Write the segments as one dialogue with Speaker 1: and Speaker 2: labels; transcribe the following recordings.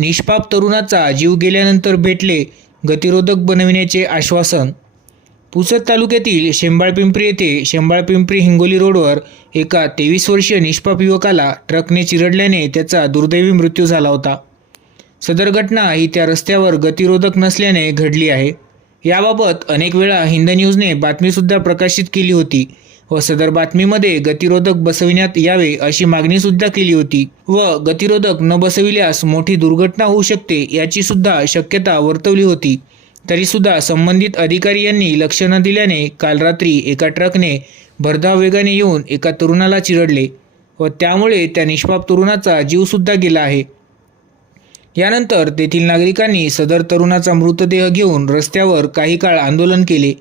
Speaker 1: निष्पाप तरुणाचा जीव गेल्यानंतर भेटले गतिरोधक बनविण्याचे आश्वासन. पुसद तालुक्यातील शेंबाळपिंपरी येथे शेंबाळपिंपरी हिंगोली रोडवर एका तेवीस वर्षीय निष्पाप युवकाला ट्रकने चिरडल्याने त्याचा दुर्दैवी मृत्यू झाला होता. सदर घटना ही त्या रस्त्यावर गतिरोधक नसल्याने घडली आहे. याबाबत अनेक वेळा हिंद न्यूजने बातमीसुद्धा प्रकाशित केली होती. व सदर बातमीमध्ये गतिरोधक बसविण्यात यावे अशी मागणीसुद्धा केली होती. व गतिरोधक न बसविल्यास मोठी दुर्घटना होऊ शकते याची सुद्धा शक्यता वर्तवली होती. तरीसुद्धा संबंधित अधिकारी यांनी लक्ष न दिल्याने काल रात्री एका ट्रकने भरधाव वेगाने येऊन एका तरुणाला चिरडले व त्यामुळे त्या निष्पाप तरुणाचा जीवसुद्धा गेला आहे. यानंतर तेथील नागरिकांनी सदर तरुणाचा मृतदेह घेऊन रस्त्यावर काही काळ आंदोलन केले.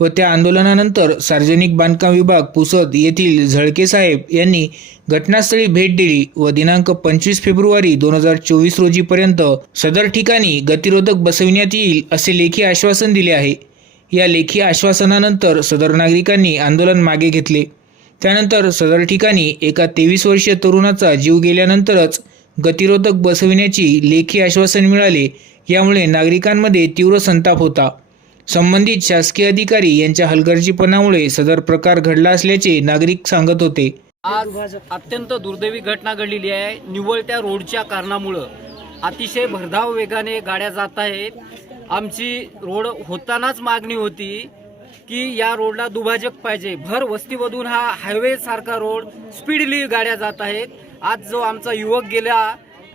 Speaker 1: व त्या आंदोलनानंतर सार्वजनिक बांधकाम विभाग पुसद येथील झळके साहेब यांनी घटनास्थळी भेट दिली व दिनांक पंचवीस फेब्रुवारी दोन हजार चोवीस रोजीपर्यंत सदर ठिकाणी गतिरोधक बसविण्यात येईल असे लेखी आश्वासन दिले आहे. या लेखी आश्वासनानंतर सदर नागरिकांनी आंदोलन मागे घेतले. त्यानंतर सदर ठिकाणी एका तेवीस वर्षीय तरुणाचा जीव गेल्यानंतरच गतिरोधक बसविण्याची लेखी आश्वासन मिळाले. यामुळे नागरिकांमध्ये तीव्र संताप होता. संबंधित शासकीय अधिकारी यांच्या हलगर्जीपणामुळे सदर प्रकार घडला असल्याचे नागरिक सांगत होते.
Speaker 2: आज अत्यंत दुर्दैवी घटना घडलेली आहे. निव्वळत्या रोडच्या कारणामुळं अतिशय भरधाव वेगाने गाड्या जात आहेत. आमची रोड होतानाच मागणी होती की या रोडला दुभाजक पाहिजे. भर वस्तीमधून हा हायवे सारखा रोड स्पीडली गाड्या जात आहेत. आज जो आमचा युवक गेला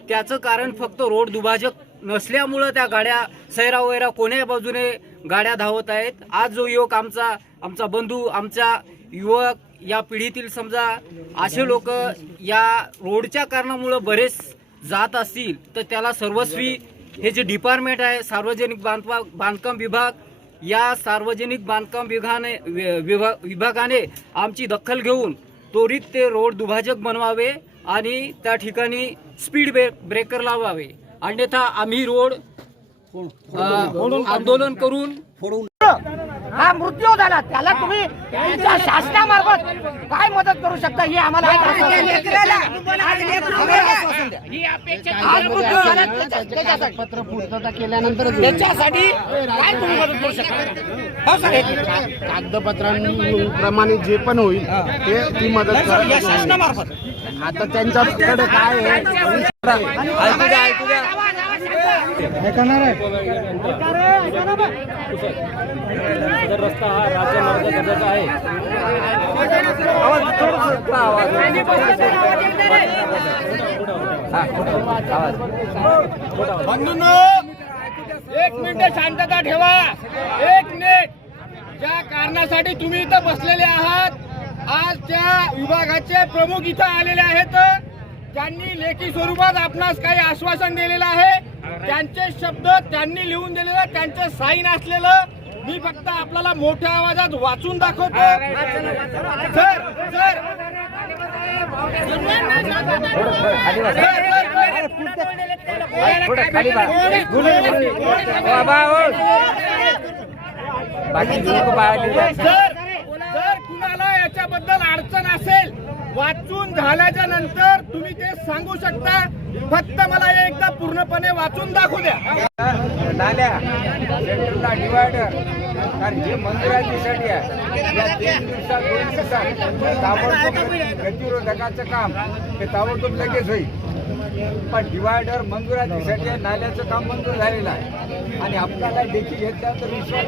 Speaker 2: त्याचं कारण फक्त रोड दुभाजक नसल्यामुळं त्या गाड्या सैरावैरा कोण्या बाजूने गाड्या धावत आहेत. आज जो युवक आमचा आमचा बंधू आमचा युवक या पिढीतील समजा असे लोक या रोडच्या कारणामुळं बरेच जात असतील तर त्याला सर्वस्वी हे जे डिपार्टमेंट आहे सार्वजनिक बांधकाम बांधकाम विभाग या सार्वजनिक बांधकाम विभागाने विभाग विभागाने आमची दखल घेऊन त्वरित ते रोड दुभाजक बनवावे आणि त्या ठिकाणी स्पीड ब्रेकर लावावे. अन्यथा आम्ही रोड आंदोलन करून
Speaker 3: हा मृत्यू झाला. त्याला तुम्ही तुमच्या शासनामार्फत काय मदत करू शकता ही आम्हाला त्याच्या-
Speaker 4: पत्र पूर्तता केल्यानंतर
Speaker 3: त्याच्यासाठी काय तुम्ही मदत करू शकता? हो.
Speaker 4: कागदपत्रांप्रमाणे जे पण होईल ते ती मदत.
Speaker 3: शासनामार्फत.
Speaker 4: आता त्यांच्याकडे काय आहे?
Speaker 3: ऐकू द्या ऐकू द्या.
Speaker 2: रस्ता हा राज्य मार्ग आहे
Speaker 3: बंधूंनो एक मिनिट शांतता ठेवा. एक मिनिट. ज्या कारणासाठी तुम्ही इथं बसलेले आहात आज त्या विभागाचे प्रमुख इथं आलेले आहेत. त्यांनी लेखी स्वरूपात आपणास काही आश्वासन दिलेलं आहे. त्यांचे शब्द त्यांनी लिहून दिलेलं त्यांचे साईन असलेलं. मी फक्त आपल्याला मोठ्या आवाजात वाचून दाखवतो. सर सर जर जर कुणाला याच्याबद्दल अडचण असेल वाचून झाल्याच्यानंतर तुम्ही ते सांगू शकता. फक्त मला एकदा पूर्णपणे वाचून दाखवू द्या.
Speaker 5: नाल्या सेंटरला डिवायडर कारण हे मंदिरासाठी आहे. या तीन दिवसात दोन दिवसात ताबडतोब गतिरोधकाचं काम हे ताबडतोब लगेच होईल. पण डिवायडर मंजुरातीसाठी नाल्याचं काम मंजूर झालेलं आहे. आणि आपल्याला देखील घेतल्यानंतर विश्वास